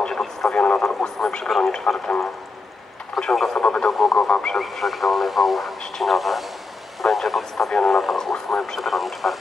będzie podstawiony na tor 8 przy peronie 4. Pociąg osobowy do Głogowa przez brzeg Dolny Wołów Ścinawe będzie podstawiony na tor 8 przy peronie 4.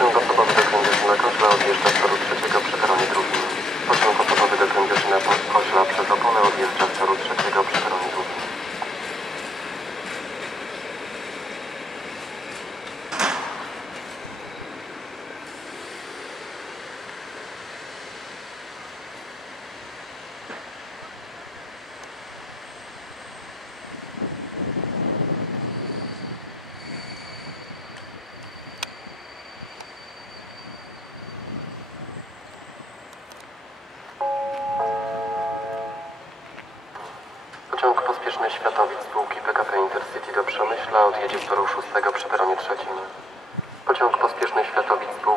Pociąg osobowy do Kędzierzyna Koźla odjeżdża z toru trzeciego przy peronie drugim. Pociąg osobowy do Kędzierzyna Koźla przez Opole odjeżdża z toru trzeciego przy peronie drugim. Światowic spółki PKP Intercity do Przemyśla odjedzie z toru szóstego przy peronie trzecim. Pociąg pospieszny Światowic spółki